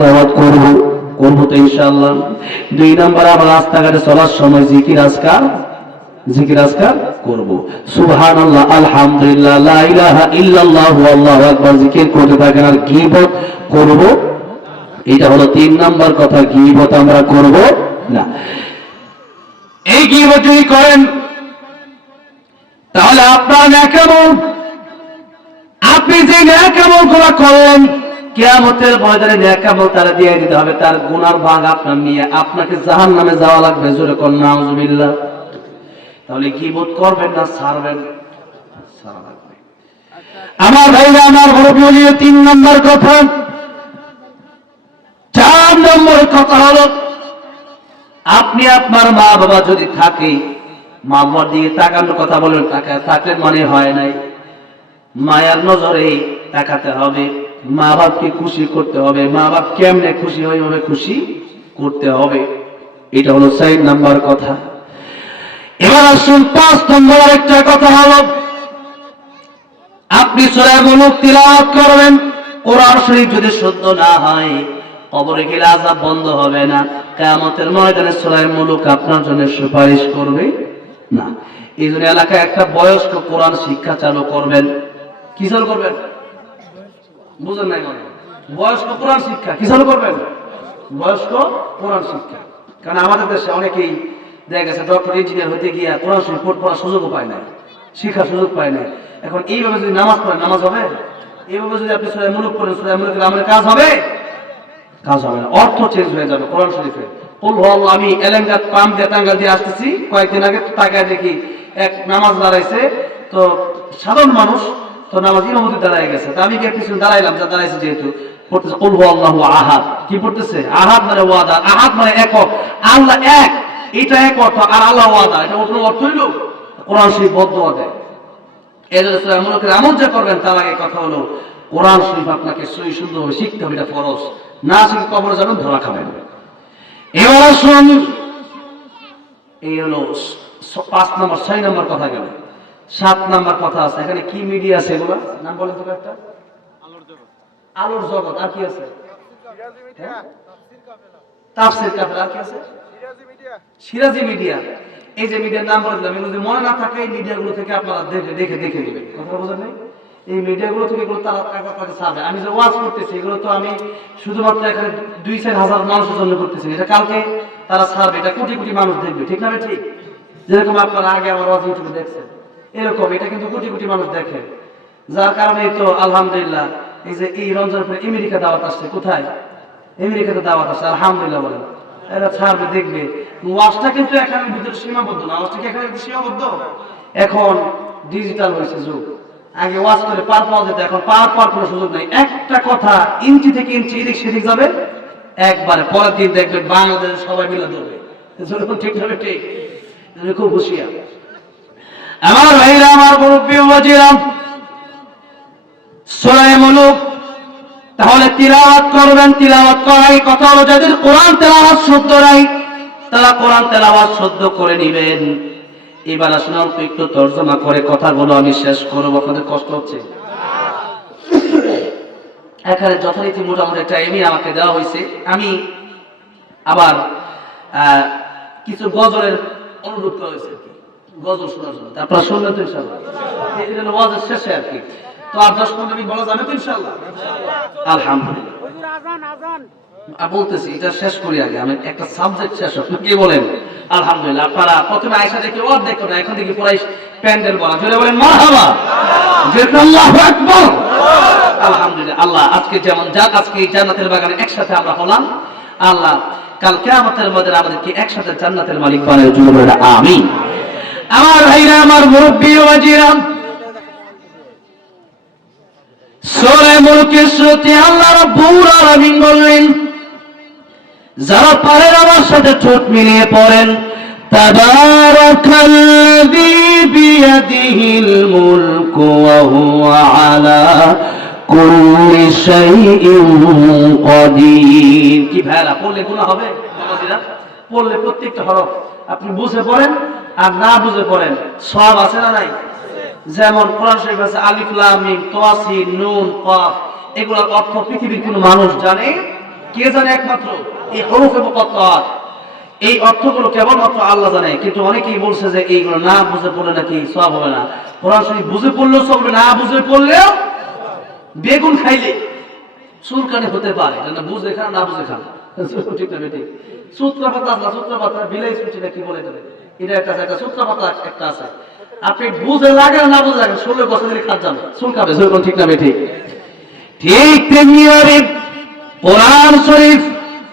করবো তো ইনশাআল্লাহ। 2 নম্বরে আমরা রাস্তাঘাটে চলার সময় জিকির আজকার করব। সুবহানাল্লাহ, আলহামদুলিল্লাহ, লা ইলাহা ইল্লাল্লাহু আল্লাহু আকবার জিকির করতে থাকেন। আর গীবত করব, এটা হলো 3 নম্বর কথা, গীবত আমরা করব না। এই গীবত যদি করেন তাহলে আপনার নেকামল, আপনি যে নেকামলগুলো করলেন কিয়ামতের ময়দানে নেকামল তারা দিয়ে দিতে হবে, তার গুনার ভাগ আপনার নিয়ে আপনাকে জাহান্নামে যাওয়া লাগবে। জোরে কোন নাউজুবিল্লাহ। তাহলে গীবত করবেন না ছাড়বেন? ছাড়া লাগবে। আমার ভাইরা, আমার মুরব্বি, 3 নম্বর কথা। 4 নম্বর কথা হলো, আপনি আপনার মা বাবা যদি থাকে, মা বাবার দিকে তাকানোর কথা বলেন, তাকাতে মানে হয় নাই, মায়ার নজরে তাকাতে হবে। মা বাপকে খুশি করতে হবে। মা বাপ কেমনে খুশি হয় ওইভাবে খুশি করতে হবে। এটা হলো 4 নম্বর কথা। এবার আসুন 5 নম্বর একটা কথা হলো, আপনি সূরা মুলক তিলাওয়াত করবেন। কোরআন শরীফ যদি শুদ্ধ না হয় কবরে গেলে আযাব বন্ধ হবে না। কিয়ামতের ময়দানে সূরা মুলক আপনার জন্য সুপারিশ করবে না। এই জন্য এলাকায় একটা বয়স্ক কোরআন শিক্ষা চালু করবেন। কি চালু করবেন? বুঝেন নাই মানে? বয়স্ক কোরআন শিক্ষা কি চালু করবেন? বয়স্ক কোরআন শিক্ষা। কারণ আমাদের দেশে অনেকেই দেখা গেছে ডক্টর ইঞ্জিনিয়ার হইতে গিয়া কোরআন শরীফ পড়ার সুযোগও পায় না, শিক্ষার সুযোগ পায় না। এখন এইভাবে যদি নামাজ পড়েন, নামাজ হবে? এইভাবে যদি আপনি সূরা মুলক পড়েন, সূরা মুলকের আমলে কাজ হবে? কাজ হবে না। অর্থ চেঞ্জ হয়ে যাবে কোরআন শরীফে। কুল হুয়াল্লাহ, আমি এলেঙ্গাত পাম দিয়ে টাঙ্গাল দিয়ে আসতেছি, কয়েকদিন আগে তাকায় দেখি এক নামাজ দাঁড়াইছে, তো সাধারণ মানুষ, তো নামাজ ইমামতি দাঁড়ায় গেছে। তা আমি গিয়ে পিছনে দাঁড়াইলাম, যা দাঁড়াইছে যেহেতু পড়তেছে কুল হুয়াল্লাহু আহাদ। কি পড়তেছে? আহাদ মানে ওয়াদা, আহাদ মানে একক, আল্লাহ এক, এটা এক অর্থ। আর আল্লাহ ওয়াদা, এটা অন্য অর্থ হইল কোরআন শরীফ বদদোয়া দেয়। এজন্য সূরা মুলকের আমল যে করবেন তার আগে কথা হলো কোরআন শরীফ আপনাকে সহি সুন্দরভাবে শিখতে হবে, এটা ফরজ। না শিখে কবরে যাবেন, ধরা খাবেন। এবার আসুন, এই হলো 5 নম্বর। 6 নম্বর কথা গেল। 7 নম্বর কথা আছে। এখানে কি মিডিয়া আছে এগুলো নাম বলেন তো একটা? আলোর জগৎ। আর কি আছে? তাফসীর কাফেলা। আর কি আছে? সিরাজি মিডিয়া। এই যে মিডিয়ার নাম বলে দিলাম, এগুলো যদি মনে না থাকে এই মিডিয়াগুলো থেকে আপনারা দেখে নেবেন। কথা বোঝেন নাই? এই মিডিয়াগুলো থেকে এগুলো তারা ছাড়বে। আমি যে ওয়াজ করতেছি এগুলো তো আমি শুধুমাত্র এখানে 2-4 হাজার মানুষের জন্য করতেছি। এটা কালকে তারা ছাড়বে, এটা কোটি কোটি মানুষ দেখবে। ঠিক না? ঠিক যেরকম আপনারা আগে আমার ওয়াজ ইউটিউবে দেখছেন, এরকম এটা কিন্তু কোটি কোটি মানুষ দেখে। যার কারণে তো আলহামদুলিল্লাহ এই যে এই রমজান পরে আমেরিকা দাওয়াত আসছে। কোথায়? আমেরিকাতে দাওয়াত আসছে। আলহামদুলিল্লাহ বলেন। এরা ছাড়বে, দেখবে। ওয়াজটা কিন্তু এখানে ভিতরে সীমাবদ্ধ না। ওয়াজটা কি এখানে সীমাবদ্ধ? এখন ডিজিটাল হয়েছে যুগ। আগে ওয়াজ করে পার পাওয়া যেত, এখন পাওয়ার কোনো সুযোগ নাই। একটা কথা ইঞ্চি থেকে ইঞ্চি এদিক সেদিক যাবে, একবারে পরের দিন দেখবেন বাংলাদেশের সবাই মিলে ধরবে। ঠিক হবে? ঠিক। খুব হুঁশিয়ার আমার ভাইরা, আমার মুরব্বি ওয়াজিরা। সূরা মুলক তাহলে তিলাওয়াত করবেন। তিলাওয়াত করাই কথা হলো, যাদের কোরআন তেলাওয়াত শুদ্ধ নাই তারা কোরআন তেলাওয়াত শুদ্ধ করে নেবেন। এবার আসুন একটু তর্জমা করে কথাগুলো আমি শেষ করব। আপনাদের কষ্ট হচ্ছে? এখানে যথারীতি মোটামুটি টাইমই আমাকে দেওয়া হয়েছে। আমি আবার কিছু গজলের অনুরোধ করা হয়েছে, গজল শোনার জন্য। আপনারা শুনবেন তো ইনশাআল্লাহ? এই জন্য ওয়াজের শেষে আর কি। তো আর 10-15 মিনিট বলা যাবে তো ইনশাআল্লাহ? আলহামদুলিল্লাহ। বলতেছি এটা শেষ করি আগে, আমি একটা সাবজেক্ট শেষ হোক। কি বলেন? আলহামদুলিল্লাহ। আপনারা প্রথমে আয়েশা দেখে ওয়াজ দেখো না, এখন দেখি পুরাই প্যান্ডেল বলা। জোরে বলেন মারহাবা, আল্লাহু আকবার। আলহামদুলিল্লাহ। আল্লাহ আজকে যেমন আজকে এই জান্নাতের বাগানে একসাথে আমরা হলাম, আল্লাহ কাল কিয়ামতের মধ্যে আমাদেরকে একসাথে জান্নাতের মালিক বানায়। জোরে বলেন আমিন। আমার ভাইরা, আমার মুরব্বি ওয়াজিরা, সূরা মুলকের শুরুতে আল্লাহ রাব্বুল আলামিন বললেন, যারা পারেন আমার সাথে ঠোঁট মিলিয়ে পড়েন, তাবারাকাল্লাযী বিয়াদিহিল মুলকু ওয়া হুয়া আলা কুল্লি শাইইন কাদির। কি ভাইরা, পড়লে গুনাহ হবে? পড়লে প্রত্যেকটা হরফ আপনি বুঝে পড়েন আর না বুঝে পড়েন, সওয়াব আছে না নাই? যেমন কোরআন শরীফ আছে আলিফ লাম মিম তাসিন নুন কাফ, এগুলোর অর্থ পৃথিবীর কোনো মানুষ জানে কে জানে? একমাত্র এই হরফে মুকাত্তাআত, এই অর্থগুলো কেবলমাত্র আল্লাহ জানে। কিন্তু অনেকেই বলছে যে এইগুলো না বুঝে পড়লে নাকি সওয়াব হবে না। কোরআন শরীফ বুঝে পড়লেও সওয়াব হবে, না বুঝে পড়লেও বেগুন খাইলে চুলকানি হতে পারে। না বুঝে খান, না বুঝে খান, ঠিক না বেটি? সূত্র পাতা আছে, সূত্র পাতা বিলাই সুচিটা কি বলে দেবে, এটা একটা সূত্র পাতা একটা আছে। আপনি বুঝে লাগে না বুঝে লাগে 16 বছর ধরে খাত যাবে, চুলকাবে, ঠিক না বেটি? ঠিক তেমনি কোরআন শরীফ,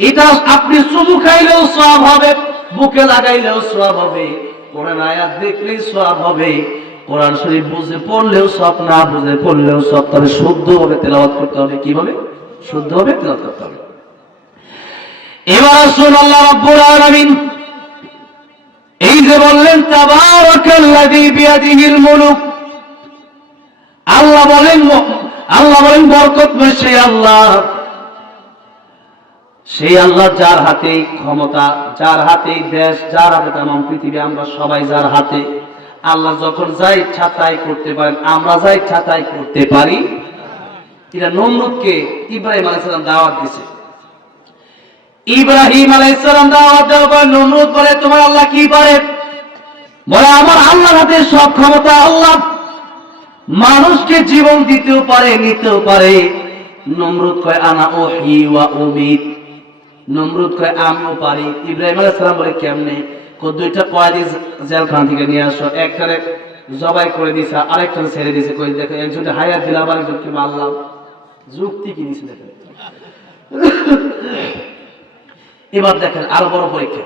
এটা আপনি চুমু খাইলেও সওয়াব হবে, বুকে লাগাইলেও সওয়াব হবে, কোরআন আয়াত দেখলেই সওয়াব হবে। কোরআন শরীফ বুঝে পড়লেও সওয়াব, না বুঝে পড়লেও সওয়াব। তবে শুদ্ধভাবে তেলাওয়াত করতে হবে। কিভাবে? শুদ্ধভাবে তেলাওয়াত করতে হবে। এবার আসুন আল্লাহ রাব্বুল আলামিন এই যে বললেন তাবারাকাল্লাযী বিয়াদিহিল মুলক, আল্লাহ বলেন বরকতময় সেই আল্লাহ যার হাতে ক্ষমতা, যার হাতে দেশ, যার হাতে তামাম পৃথিবী, আমরা সবাই যার হাতে। আল্লাহ যখন যা ইচ্ছা তাই করতে পারেন, আমরা যা ইচ্ছা তাই করতে পারি। এটা নমরুদকে ইব্রাহিম আলাইহিস সালাম দাওয়াত দিয়েছে। ইব্রাহিম আলাইহিস সালাম দাওয়াত দেওয়ার পর নমরুদ বলে তোমার আল্লাহ কি পারে? বলে আমার আল্লাহর হাতে সব ক্ষমতা। আল্লাহ মানুষকে জীবন দিতেও পারে, নিতেও পারে। নমরুদ কয় আনা ওহী ওয়া উমীত। নমরুদ কয় আমিও পারি। ইব্রাহিম আলাইহিস সালাম বলে কেমনে? দুইটা কয়েদি জেলখানা থেকে নিয়ে আসো, একটারে জবাই করে দিছে, আরেকটা ছেড়ে দিছে। কই দেখো, একজনকে হায়াত দিলাম, আরেকজনকে মারলাম। যুক্তি কি দিছে দেখেন। এবার দেখেন আরো বড় পরীক্ষা।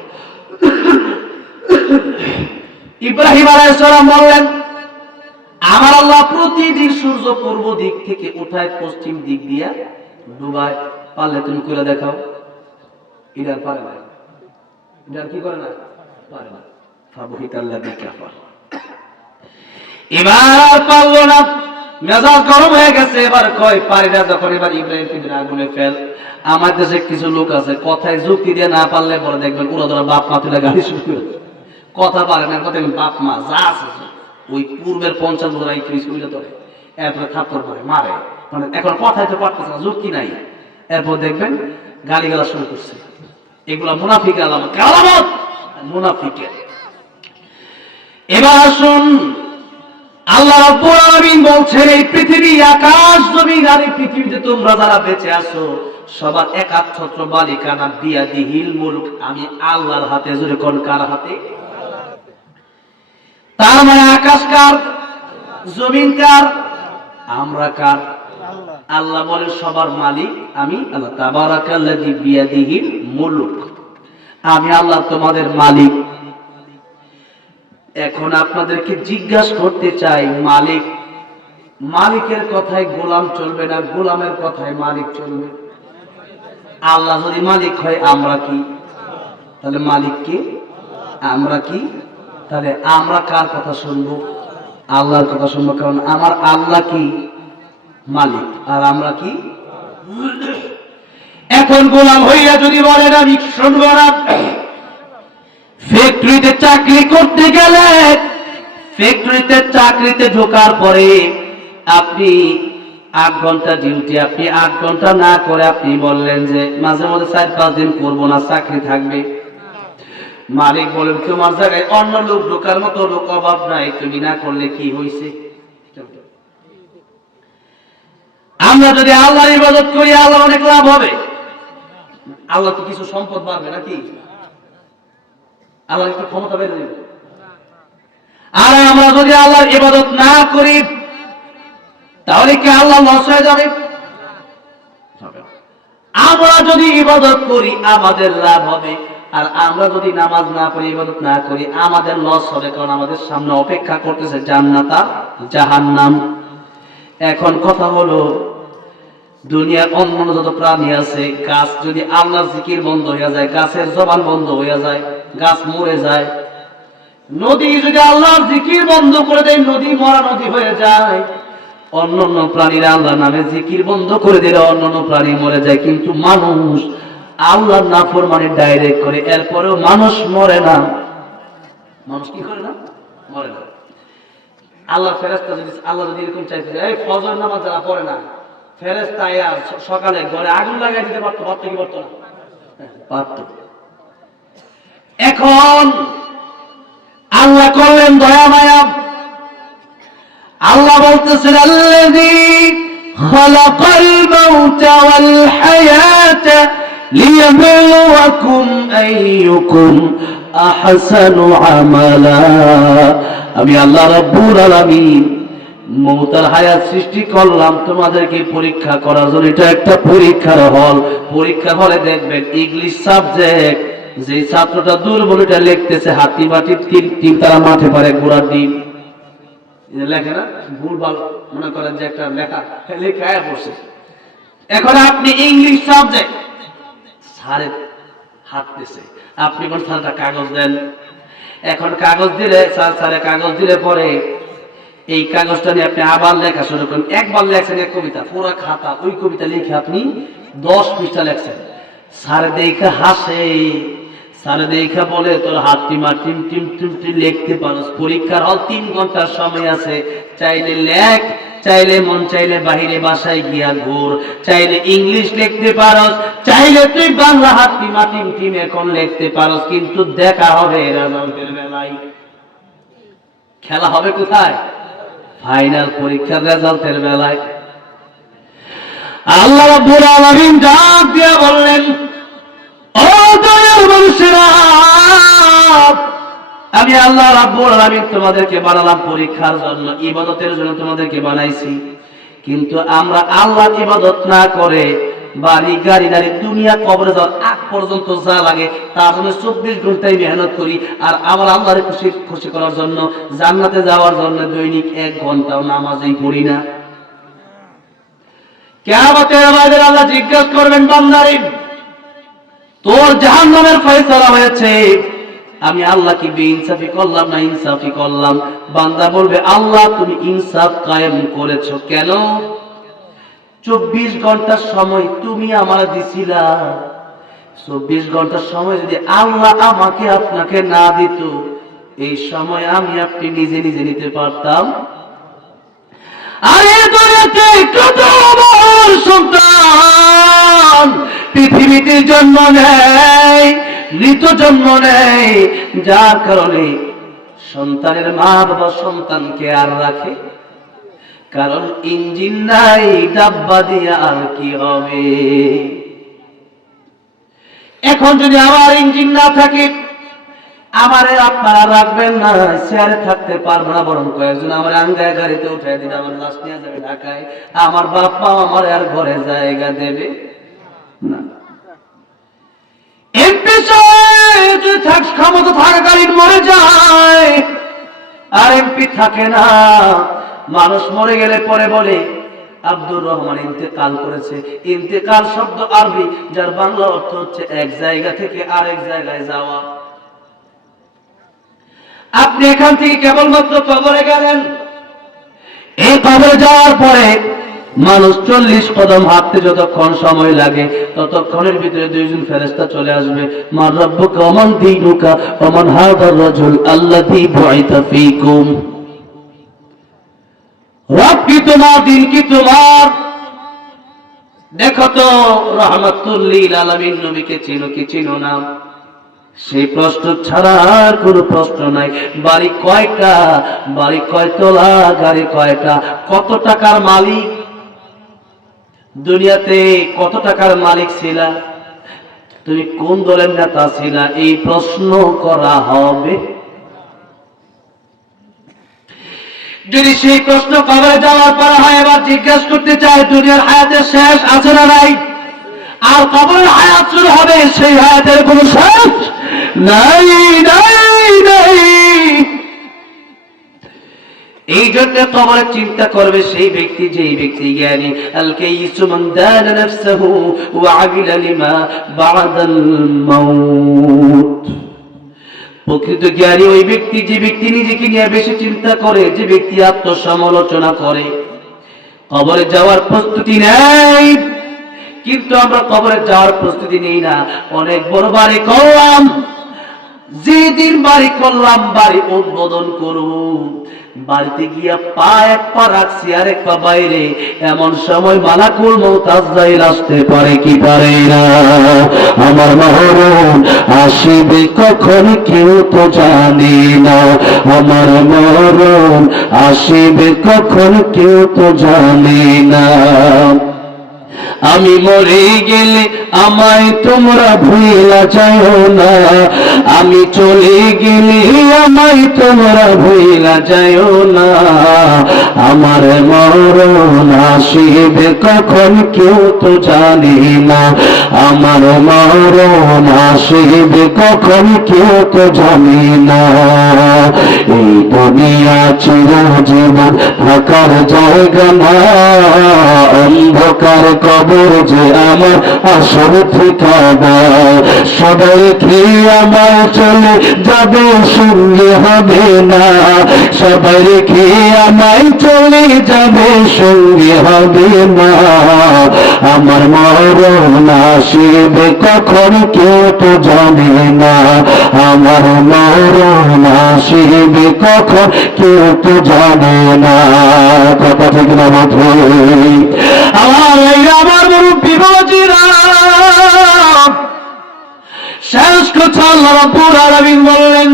ইব্রাহিম আলাইহিস সালাম বললেন আমার আল্লাহ প্রতিদিন সূর্য পূর্ব দিক থেকে উঠায় পশ্চিম দিক দিয়া ডুবায়, পারলে তুমি করে দেখাও। এটা পারে না, এটা কি করে না, পারে না। ফাবহিতাল্লাযী কাফার। এবার পারলো না, মেজাজ গরম হয়ে গেছে। এবার কয় পারি না। যখন এবার ইব্রাহিম ফিরে আগুনে ফেল। আমার দেশে কিছু লোক আছে কথায় যুক্তি দিয়ে না পারলে পরে দেখবেন ওরা ধরা বাপ মা তুলে গাড়ি শুরু করে, কথা পারে না, কথা বাপ মা যা আছে ওই পূর্বের 50 বছর আগে স্কুলে ধরে, এরপরে থাপ্পড় করে মারে। মানে এখন কথাই তো পারতেছে না, যুক্তি নাই। এরপর দেখবেন গালিগালাজ শুরু করছে। এগুলা মুনাফিকের আলামত, আলামত মুনাফিকের। এবার আসুন আল্লাহ রাব্বুল আলামিন বলছেন এই পৃথিবী, আকাশ জমিন আর এই পৃথিবীতে তোমরা যারা বেঁচে আছো সবার একাচ্ছত্র মালিকানা বিয়াদিহিল মুলক, আমি আল্লাহর হাতে। জোরে কোন কার হাতে? তার মানে আকাশ কার, জমিন কার, আমরা কার? আল্লাহ বলে সবার মালিক আমি আল্লাহ। তাবারাকাল্লাযী বিয়াদিহিল মুলক, আমি আল্লাহ তোমাদের মালিক। এখন আপনাদেরকে জিজ্ঞাসা করতে চাই, মালিক, মালিকের কথায় গোলাম চলবে না, গোলামের কথায় মালিক চলবে? আল্লাহ যদি মালিক হয় আমরা কি? তাহলে মালিক কি? আমরা কি? তাহলে আমরা কার কথা শুনবো? আল্লাহর কথা শুনবো। কারণ আমার আল্লাহ কি? মালিক, আর আমরা কি? এখন গোলাম হইয়া যদি বলেন আমি শুনবো না, ফ্যাক্টরিতে চাকরি করতে গেলে ফ্যাক্টরিতে চাকরিতে ঢোকার পরে আপনি 8 ঘন্টা ডিউটি, আপনি 8 ঘন্টা না করে আপনি বললেন যে মাঝে মধ্যে 4-5 দিন করবো না, চাকরি থাকবে। মালিক বলেন তোমার জায়গায় অন্য লোক ঢোকার মতো লোক অভাব নাই, তুমি না করলে কি হয়েছে? আমরা যদি আল্লাহর ইবাদত করি আল্লাহ অনেক লাভ হবে। আল্লাহ তো কিছু সম্পদ বাড়বে নাকি? আল্লাহ একটু ক্ষমতা বেড়ে দেবে। আর আমরা যদি আল্লাহর ইবাদত না করি তাহলে কি আল্লাহ লস হয়ে যাবে? আমরা যদি ইবাদত করি আমাদের লাভ হবে, আর আমরা যদি নামাজ না পড়ি, ইবাদত না করি, আমাদের লস হবে। কারণ আমাদের সামনে অপেক্ষা করতেছে জান্নাত আর জাহান্নাম। এখন কথা হলো দুনিয়ার অন্য যত প্রাণী আছে, গাছ যদি আল্লাহর জিকির বন্ধ হয়ে যায়, গাছের জবান বন্ধ হয়ে যায়, গাছ মরে যায়। নদী যদি আল্লাহর জিকির বন্ধ করে দেয়, নদী মরা নদী হয়ে যায়। অন্যান্য প্রাণীরা আল্লাহর নামে জিকির বন্ধ করে দিলে অন্যান্য প্রাণী মরে যায়। কিন্তু মানুষ আল্লাহর নাফরমানি ডাইরেক্ট করে, এরপরেও মানুষ মরে না। মানুষ কি করে না? মরে না। আল্লাহ ফেরেশতা যদি আল্লাহ যদি এরকম চাইতে, এই ফজর নামাজ যারা পড়ে না, ফেরেশতা আয়া সকালে ঘরে আগুন লাগাই দিতে পারতো, পারতো কি পারতো না? পারতো। এখন আল্লাহ করলেন দয়া মায়া। আল্লাহ বলতেছেন আল্লাযী খালাকাল মাউতা ওয়াল হায়াতা লিয়াবলুয়াকুম আইয়ুকুম আহসানু আমালা। আমি আল্লাহ রাব্বুল আলামিন মৌত আর হায়াত সৃষ্টি করলাম তোমাদেরকে পরীক্ষা করার জন্য। এটা একটা পরীক্ষার হল। পরীক্ষা হলে দেখবেন ইংলিশ সাবজেক্ট যে ছাত্রটা দুর্বল এটা লিখতেছে হাতি মাটি তিন তারা মাঠে পারে ঘোড়ার ডিম লেখে না, ভুলভাল মনে করেন যে একটা লেখা লেখা পড়ছে। এখন আপনি ইংলিশ সাবজেক্ট স্যারে হাঁটতেছে, আপনি কোন স্যারটা কাগজ দেন। এখন কাগজ দিলে স্যারে কাগজ দিলে পরে এই কাগজটা নিয়ে আপনি আবার লেখা শুরু করেন। একবার লেখছেন এক কবিতা, পুরো খাতা ওই কবিতা লিখে আপনি 10 পৃষ্ঠা লেখছেন। স্যার দেখে হাসে, স্যার দেখে বলে তোর হাতি মা টিম টিম টিম টিম লিখতে পারো। পরীক্ষার হল 3 ঘন্টার সময় আছে, চাইলে লেখ, চাইলে মন চাইলে বাহিরে বাসায় গিয়া ঘুর, চাইলে ইংলিশ লিখতে পারস, চাইলে তুই বাংলা হাতি মা টিম টিম এখন লিখতে পারস। কিন্তু দেখা হবে রেজাল্টের বেলায়। খেলা হবে কোথায়? ফাইনাল পরীক্ষার রেজাল্টের বেলায়। আল্লাহ রাব্বুল আলামিন ডাক দিয়া বললেন, ও দয়ার মানুষেরা, আমি আল্লাহ রাব্বুল আলামিন তোমাদেরকে বানালাম পরীক্ষার জন্য, ইবাদতের জন্য তোমাদেরকে বানাইছি। কিন্তু আমরা আল্লাহর ইবাদত না করে বাড়ি গাড়ি গাড়ি দুনিয়া কবরে যাওয়ার আগ পর্যন্ত যা লাগে তার জন্য 24 ঘন্টায় মেহনত করি। আর আমার আল্লাহর খুশি করার জন্য, জান্নাতে যাওয়ার জন্য দৈনিক 1 ঘন্টাও নামাজই পড়ি না। কিয়ামতের মাঠে আল্লাহ জিজ্ঞাসা করবেন, বান্দারে তোর জাহান্নামের ফয়সালা হয়েছে, আমি আল্লাহ কি বেইনসাফি করলাম না ইনসাফি করলাম? বান্দা বলবে, আল্লাহ তুমি ইনসাফ কায়েম করেছো। কেন? 24 ঘন্টার সময় তুমি আমার দিছিলা। 24 ঘন্টার সময় যদি আল্লাহ আমাকে আপনাকে না দিত, এই সময় আমি আপনি নিজে নিজে নিতে পারতাম। আরে দুনিয়াতে কত আমার সন্তান পৃথিবীতে জন্ম নেয়, মৃত জন্ম নেয়, যার কারণে সন্তানের মা বাবা সন্তানকে আর রাখে। কারণ ইঞ্জিন নাই, ডাব্বা দিয়ে আর কি হবে? এখন যদি আমার ইঞ্জিন না থাকে, আমারে আপনারা রাখবেন না, চেয়ারে থাকতে পারবো না, বরং কয়েকজন আমার আঙ্গায় গাড়িতে উঠে দিন, আমার লাশ নিয়ে যাবে ঢাকায়। আমার বাপ মা আমার আর ঘরে জায়গা দেবে না। এমপি সাহেব ক্ষমতা থাকাকালীন মরে যায় আর এমপি থাকে না। মানুষ মরে গেলে পরে বলে আব্দুর রহমান ইন্তেকাল করেছে। ইন্তেকাল শব্দ আরবি, যার বাংলা অর্থ হচ্ছে এক জায়গা থেকে আরেক জায়গায় যাওয়া। আপনি এখান থেকে কেবলমাত্র কবরে গেলেন, এই কবরে যাওয়ার পরে মানুষ 40 কদম হাঁটতে যতক্ষণ সময় লাগে, ততক্ষণের ভিতরে 2 জন ফেরেশতা চলে আসবে। মান রাব্বুকা ওয়া মান দীনুকা ওয়া মান হাযার রাজুল আল্লাযী বুইতা ফীকুম। রব কি তোমার, দিন কি তোমার? দেখো তো রাহমাতুল লিল আলামিন নবীকে চিনো কি চিনো না? সেই প্রশ্ন ছাড়া আর কোনো প্রশ্ন নাই। বাড়ি কয়টা, বাড়ি কয়তলা, গাড়ি কয়টা, কত টাকার মালিক, দুনিয়াতে কত টাকার মালিক ছিলা, তুমি কোন দলের নেতা ছিলা, এই প্রশ্ন করা হবে। যদি সেই প্রশ্ন কবরে যাওয়ার পর হয়, এবার জিজ্ঞাসা করতে চাই দুনিয়ার হায়াতের শেষ আছে না নাই? আর কবরের হায়াত শুরু হবে, সেই হায়াতের কোনো শেষ নাই নাই নাই। এই জন্য কবরে চিন্তা করবে সেই ব্যক্তি, যেই ব্যক্তি জ্ঞানী। আল কাইয়িসু মান দানা নাফসাহু ওয়া আমিলা লিমা বা'দাল মাউত। প্রকৃত জ্ঞানী ওই ব্যক্তি, যে ব্যক্তি নিজেকে নিয়ে বেশি চিন্তা করে, যে ব্যক্তি আত্মসমালোচনা করে। কবরে যাওয়ার প্রস্তুতি নেই, কিন্তু আমরা কবরে যাওয়ার প্রস্তুতি নেই না। অনেক বড় বাড়ি করলাম, যেদিন বাড়ি করলাম, বাড়ি উদ্বোধন করব, বাড়িতে গিয়া পা এক পা রাখছি আর এক পা বাইরে, এমন সময় মালাকুল মউত আজরাইল আসতে পারে কি পারে না? আমার মরণ আসিবে কখন কেউ তো জানে না, আমার মরণ আসিবে কখন কেউ তো জানে না। আমি মরে গেলে আমায় তোমরা ভুইলা যাও না, আমি চলে গেলে আমায় তোমরা ভুইলা যাও না, আমার মরণ আসিবে কখন কেউ তো জানে না, আমার মরণ আসিবে কখন কেউ তো জানে না। এই দুনিয়া চিরজীবন থাকার জায়গা না, অন্ধকার কবর যে আমার আসল ঠিকানা, সবাই খেয়ে আমার চলে যাবে সঙ্গে হবে না, সবাই খেয়ে আমায় চলে যাবে সঙ্গে হবে না, আমার মরণ আসিবে কখন কেউ তো জানে না, আমার মরণ আসিবে কখন কেউ তো জানে না। কথা ঠিক না বধু? আমার মুরব্বী বাবাজিরা, শেষ কথা আল্লাহ রাব্বুল আলামিন বললেন,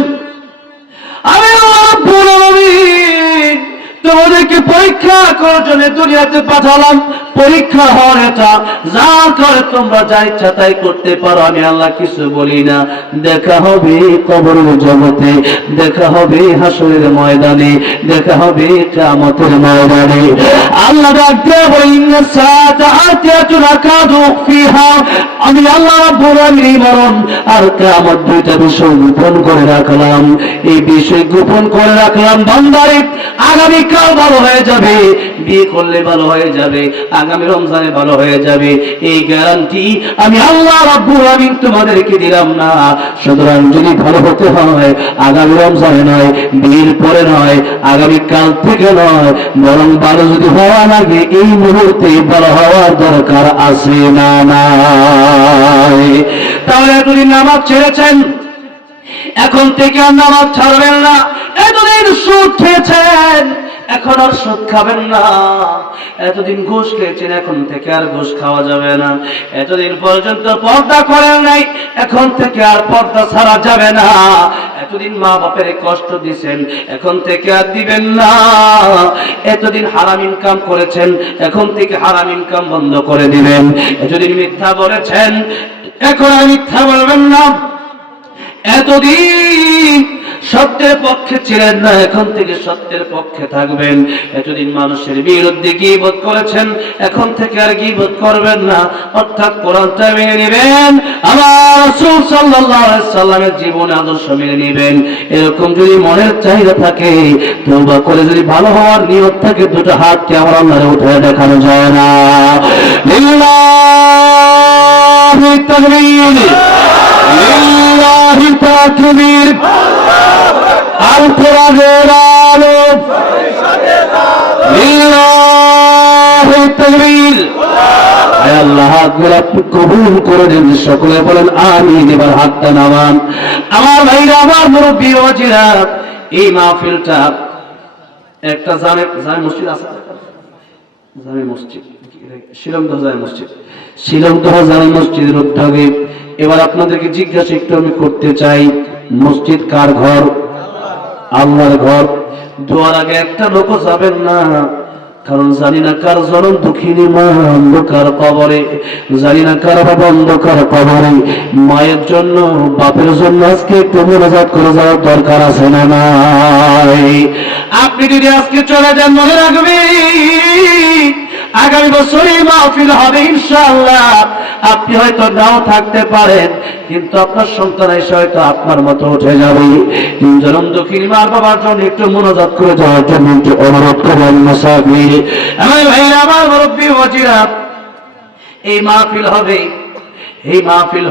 আমি আল্লাহ রাব্বুল আলামিন তোমাদেরকে পরীক্ষা করার জন্য দুনিয়াতে পাঠালাম। পরীক্ষা হওয়ার এটা, যার করে তোমরা যা ইচ্ছা তাই করতে পারো, আমি আল্লাহ কিছু বলি না। দেখা হবে কবরের জগতে, দেখা হবে হাসরের ময়দানে, দেখা হবে কিয়ামতের ময়দানে। আল্লাহ ডাকতে বলেন, সাআতা আতিয়াতুন আকাদু ফিহা, আমি আল্লাহ রাব্বুল আলামিন মরণ আর কিয়ামত দুইটা বিষয় গোপন করে রাখলাম। এই বিষয় গোপন করে রাখলাম বান্দারে, আগামী কাল ভালো হয়ে যাবে, বিয়ে করলে ভালো হয়ে যাবে, আগামী রমজানে ভালো হয়ে যাবে, এই গ্যারান্টি আমি আল্লাহ রাব্বুল আলামিন তোমাদেরকে দিলাম না। সুতরাং যদি ভালো হতে হয় আগামী রমজানে নয়, বিয়ের পরে নয়, আগামী কাল থেকে নয়, বরং ভালো যদি হওয়া লাগে এই মুহূর্তে ভালো হওয়ার দরকার আছে না নাই? তাহলে এতদিন নামাজ ছেড়েছেন, এখন থেকে আর নামাজ ছাড়বেন না। এতদিন সুদ খেয়েছেন, এখন আর সুদ খাবেন না। এতদিন ঘুষ খেয়েছেন, এখন থেকে আর ঘুষ খাওয়া যাবে না। এতদিন পর্যন্ত পর্দা করেন নাই, এখন থেকে আর পর্দা ছাড়া যাবে না। এতদিন মা বাপের কষ্ট দিয়েছেন, এখন থেকে আর দিবেন না। এতদিন হারাম ইনকাম করেছেন, এখন থেকে হারাম ইনকাম বন্ধ করে দিবেন। এতদিন মিথ্যা বলেছেন, এখন আর মিথ্যা বলবেন না। এতদিন সত্যের পক্ষে ছিলেন না, এখন থেকে সত্যের পক্ষে থাকবেন। এতদিন মানুষের বিরুদ্ধে গীবত করেছেন, এখন থেকে আর গীবত করবেন না, অর্থাৎ কোরআনটা মেনে নেবেন, আমার রাসূল সাল্লাল্লাহু আলাইহি সাল্লামের জীবন আদর্শ মেনে নেবেন। এরকম যদি মনের চাহিদা থাকে, তওবা করে যদি ভালো হওয়ার নিয়ত থাকে, দুটো হাতকে আমার আল্লাহরে উঠে দেখানো যায় না? লিল্লাহি তাকবীর, লিল্লাহি তাকবীর। আল কোরআনের আলো, লিল্লাহি তাকবীর। আয় আল্লাহ, হাতগুলো আপনি কবুল করে দিন, সকলে বলেন আমিন। এবার হাতটা নামান। আমার ভাইরা, আমার মুরব্বী বাবাজিরা, এই মাহফিলটা একটা জামে মসজিদ আছে, জামে মসজিদ, শিলংদহ জামে মসজিদ, শিলংদহ জামে মসজিদের উদ্যোগে এবার আপনাদেরকে জিজ্ঞাসা একটু আমি করতে চাই, মসজিদ কার ঘর? আল্লাহর ঘর। দোয়ার আগে একটা লোক যাবেন না, কারণ জানি না কার জনম দুঃখিনী মা অন্ধকার কবরে, জানি না কার বাবা অন্ধকার কবরে। মায়ের জন্য, বাপের জন্য আজকে একটু মোনাজাত করে যাওয়ার দরকার আছে না নাই? আপনি যদি আজকে চলে যান, মনে রাখবেন আগামী বছরে মাহফিল হবে ইনশাআল্লাহ। আপনি হয়তো নাও থাকতে পারেন, কিন্তু আপনার সন্তান এসে হয়তো আপনার মতো উঠে যাবে। জনম দুঃখিনী মা বাবার জন্য একটু মোনাজাত করে যাওয়ার জন্য একটু অনুরোধ করেন মুসাফির। আমার ভাইরা, আমার মুরব্বী বাবাজিরা, এই মাহফিল হবে, এই মাহফিল